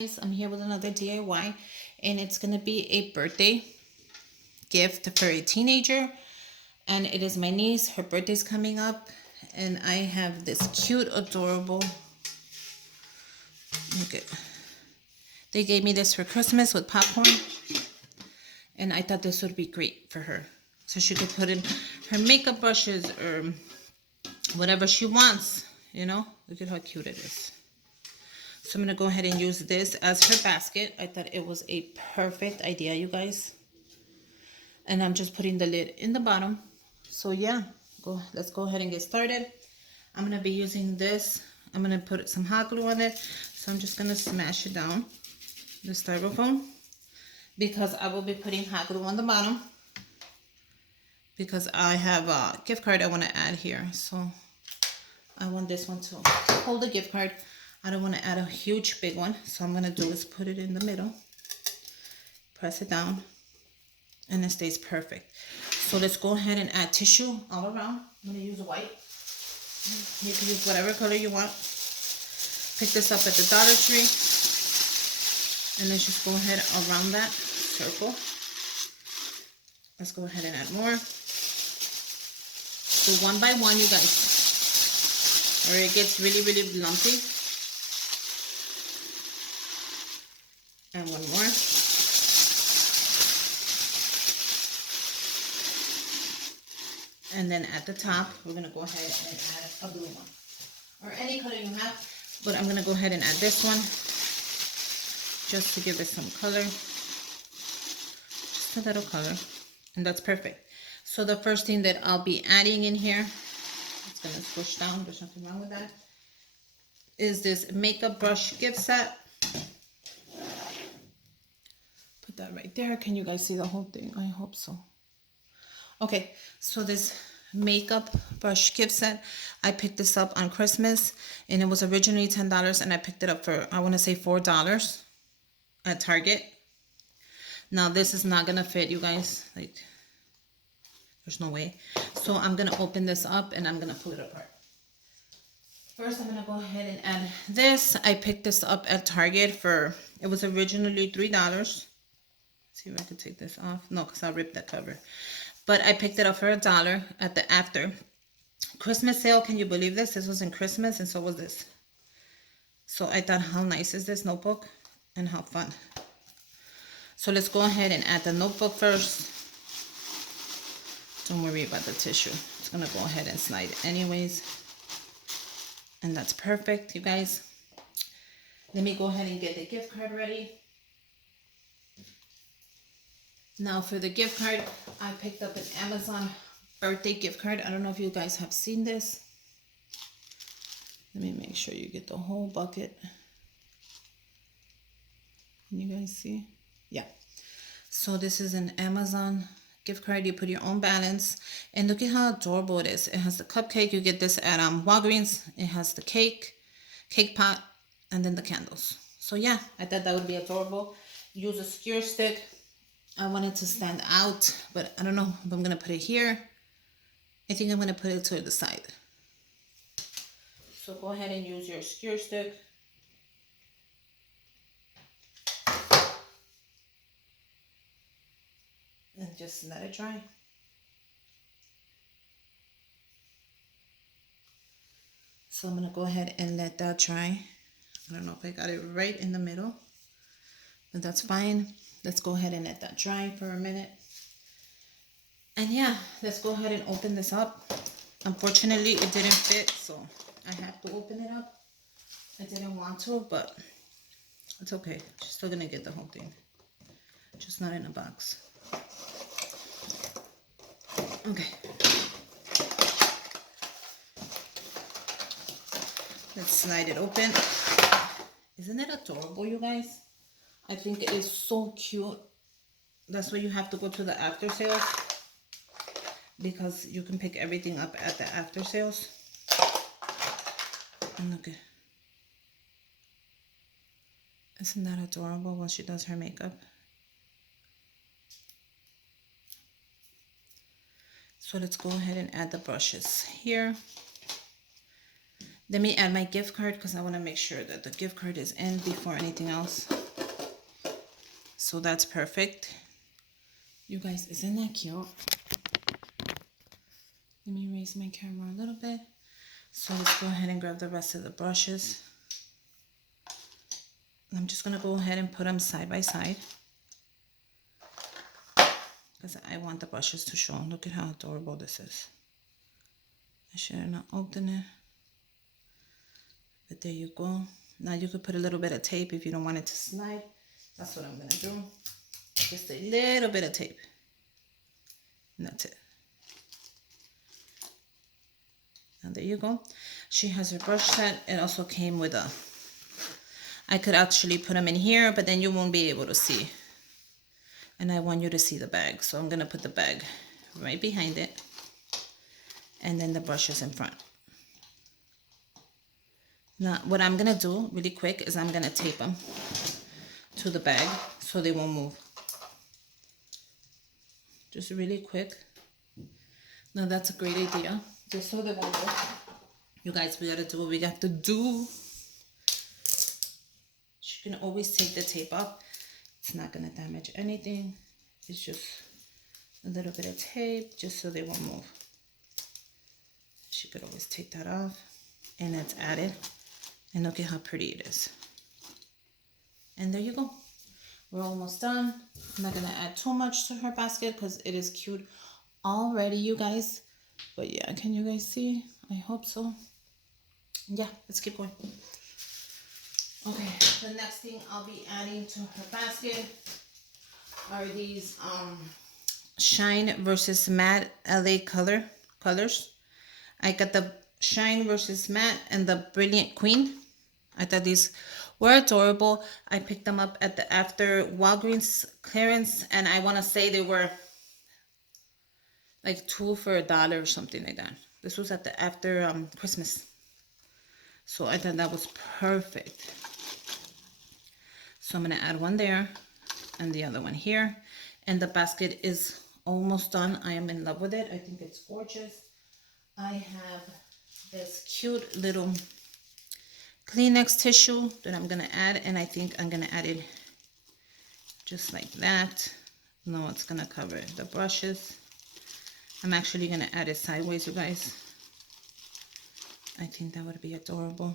I'm here with another DIY, and it's gonna be a birthday gift for a teenager, and it is my niece. Her birthday's coming up, and I have this cute, adorable. Look at. They gave me this for Christmas with popcorn, and I thought this would be great for her, so she could put in her makeup brushes or whatever she wants. You know, look at how cute it is. So I'm going to go ahead and use this as her basket. I thought it was a perfect idea, you guys. And I'm just putting the lid in the bottom. So yeah, let's go ahead and get started. I'm going to be using this. I'm going to put some hot glue on it. So I'm just going to smash it down, the styrofoam, because I will be putting hot glue on the bottom, because I have a gift card I want to add here. So I want this one to hold the gift card. I don't want to add a huge big one, so I'm going to do is put it in the middle, press it down, and it stays perfect. So let's go ahead and add tissue all around. I'm going to use white. You can use whatever color you want. Pick this up at the Dollar Tree, and let's just go ahead around that circle. Let's go ahead and add more. So one by one, you guys, or it gets really, really lumpy. And one more. And then at the top, we're going to go ahead and add a blue one. Or any color you have. But I'm going to go ahead and add this one, just to give it some color. Just a little color. And that's perfect. So the first thing that I'll be adding in here, it's going to squish down, there's nothing wrong with that, is this makeup brush gift set. That right there. Can you guys see the whole thing? I hope so. Okay, so this makeup brush gift set, I picked this up on Christmas, and it was originally $10, and I picked it up for, I want to say $4 at Target. Now this is not gonna fit, you guys. Like, there's no way. So I'm gonna open this up and I'm gonna pull it apart. First, I'm gonna go ahead and add this. I picked this up at Target for, it was originally $3. See if I can take this off. No, because I ripped that cover. But I picked it up for $1 at the after Christmas sale. Can you believe this? This was in Christmas, and so was this. So I thought, how nice is this notebook and how fun. So let's go ahead and add the notebook first. Don't worry about the tissue. It's going to go ahead and slide anyways. And that's perfect, you guys. Let me go ahead and get the gift card ready. Now for the gift card, I picked up an Amazon birthday gift card. I don't know if you guys have seen this. Let me make sure you get the whole bucket. Can you guys see? Yeah. So this is an Amazon gift card. You put your own balance. And look at how adorable it is. It has the cupcake. You get this at Walgreens. It has the cake pot, and then the candles. So yeah, I thought that would be adorable. Use a skewer stick. I want it to stand out, but I don't know if I'm going to put it here. I think I'm going to put it to the side. So go ahead and use your skewer stick. And just let it dry. So I'm going to go ahead and let that dry. I don't know if I got it right in the middle, but that's fine. Let's go ahead and let that dry for a minute. And yeah, let's go ahead and open this up. Unfortunately, it didn't fit, so I have to open it up. I didn't want to, but it's okay. She's still gonna get the whole thing, just not in a box. Okay. Let's slide it open. Isn't it adorable, you guys? I think it is so cute. That's why you have to go to the after sales, because you can pick everything up at the after sales. And look at, isn't that adorable when she does her makeup? So let's go ahead and add the brushes here. Let me add my gift card because I want to make sure that the gift card is in before anything else. So that's perfect. You guys, isn't that cute? Let me raise my camera a little bit. So let's go ahead and grab the rest of the brushes. I'm just going to go ahead and put them side by side, because I want the brushes to show. Look at how adorable this is. I should have not opened it. But there you go. Now you could put a little bit of tape if you don't want it to slide. That's what I'm going to do. Just a little bit of tape. And that's it. And there you go. She has her brush set. It also came with a... I could actually put them in here, but then you won't be able to see. And I want you to see the bag. So I'm going to put the bag right behind it. And then the brushes in front. Now, what I'm going to do really quick is I'm going to tape them to the bag so they won't move. Just really quick. Now, that's a great idea. Just so they won't move. You guys, we got to do what we got to do. You can always take the tape off. It's not going to damage anything. It's just a little bit of tape just so they won't move. She could always take that off. And it's added. And look at how pretty it is. And there you go. We're almost done. I'm not going to add too much to her basket because it is cute already, you guys. But yeah, can you guys see? I hope so. Yeah, let's keep going. Okay, the next thing I'll be adding to her basket are these Shine versus Matte LA colors. I got the Shine versus Matte and the Brilliant Queen. I thought these were adorable. I picked them up at the after Walgreens clearance, and I want to say they were like 2 for $1 or something like that. This was at the after Christmas. So I thought that was perfect. So I'm going to add one there and the other one here. And the basket is almost done. I am in love with it. I think it's gorgeous. I have this cute little Kleenex tissue that I'm going to add. And I think I'm going to add it just like that. No, it's going to cover the brushes. I'm actually going to add it sideways, you guys. I think that would be adorable.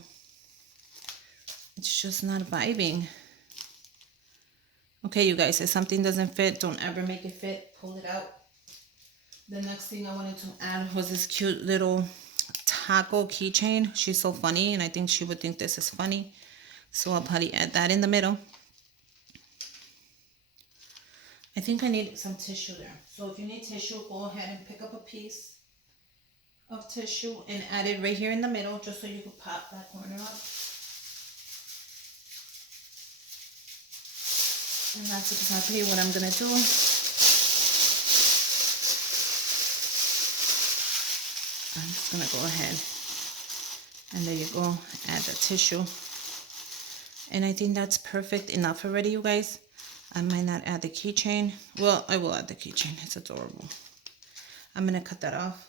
It's just not vibing. Okay, you guys, if something doesn't fit, don't ever make it fit. Pull it out. The next thing I wanted to add was this cute little taco keychain. She's so funny, and I think she would think this is funny. So I'll probably add that in the middle. I think I need some tissue there. So if you need tissue, go ahead and pick up a piece of tissue and add it right here in the middle, just so you can pop that corner up. And that's exactly what I'm going to do. I'm just going to go ahead. And there you go. Add the tissue. And I think that's perfect enough already, you guys. I might not add the keychain. Well, I will add the keychain. It's adorable. I'm going to cut that off.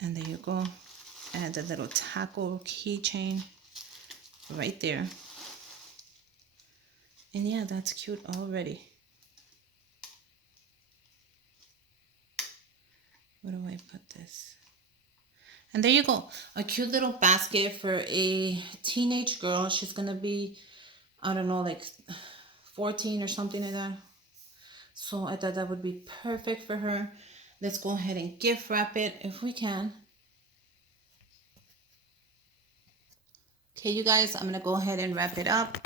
And there you go. Add the little taco keychain right there. And yeah, that's cute already. Where do I put this? And there you go. A cute little basket for a teenage girl. She's going to be, I don't know, like 14 or something like that. So I thought that would be perfect for her. Let's go ahead and gift wrap it if we can. Okay, you guys, I'm going to go ahead and wrap it up.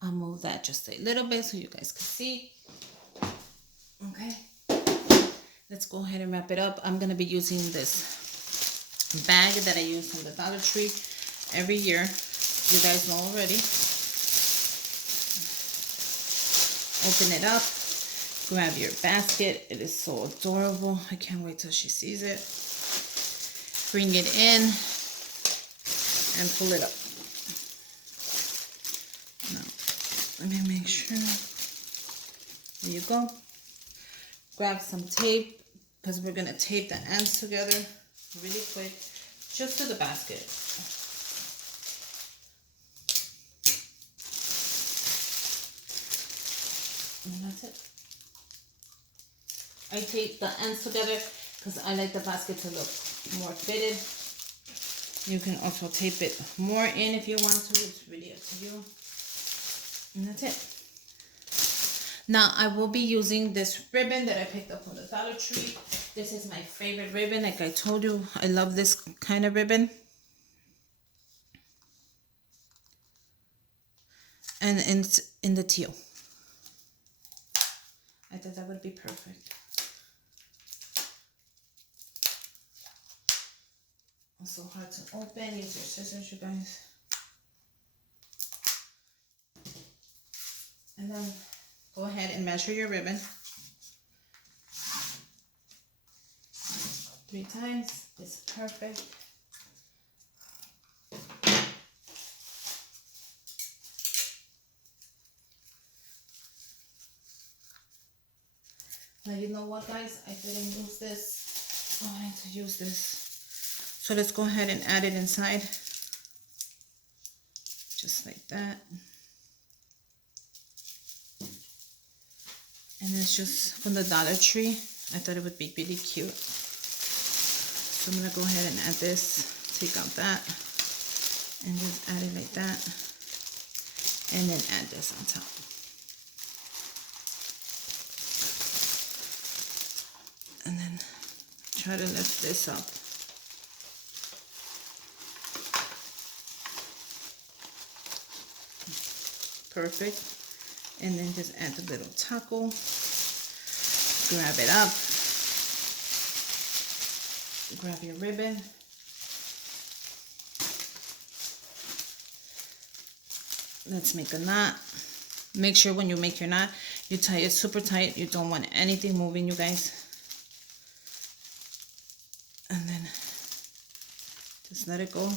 I'll move that just a little bit so you guys can see. Okay. Let's go ahead and wrap it up. I'm going to be using this bag that I use from the Dollar Tree every year. You guys know already. Open it up. Grab your basket. It is so adorable. I can't wait till she sees it. Bring it in and pull it up. Now, let me make sure. There you go. Grab some tape because we're going to tape the ends together really quick just to the basket. And that's it. I tape the ends together because I like the basket to look more fitted. You can also tape it more in if you want to. It's really up to you. And that's it. Now I will be using this ribbon that I picked up from the Dollar Tree. This is my favorite ribbon. Like I told you, I love this kind of ribbon. And it's in the teal. I thought that would be perfect. It's so hard to open. Use your scissors, you guys. And then go ahead and measure your ribbon 3 times. It's perfect. Now you know what, guys? I didn't use this. Oh, I need to use this. So let's go ahead and add it inside. Just like that. And it's just from the Dollar Tree. I thought it would be really cute. So I'm going to go ahead and add this. Take out that. And just add it like that. And then add this on top. And then try to lift this up. Perfect. And then just add the little taco. Grab it up. Grab your ribbon. Let's make a knot. Make sure when you make your knot, you tie it super tight. You don't want anything moving, you guys. And then just let it go.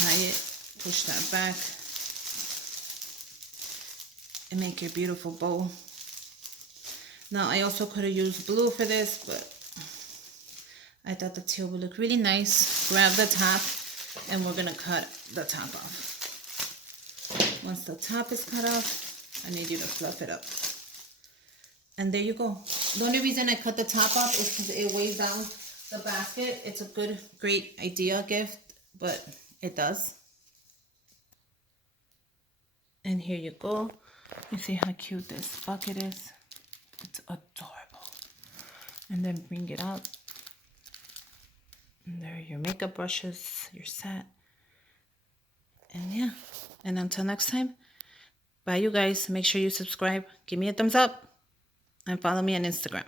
Tie it. Push that back. And make your beautiful bow. Now I also could have used blue for this, but I thought the teal would look really nice. Grab the top and we're gonna cut the top off. Once the top is cut off, I need you to fluff it up. And there you go. The only reason I cut the top off is because it weighs down the basket. It's a great idea gift, but it does. And here you go. You see how cute this bucket is? It's adorable. And then bring it out. And there are your makeup brushes, your set. And yeah. And until next time, bye you guys. Make sure you subscribe. Give me a thumbs up. And follow me on Instagram.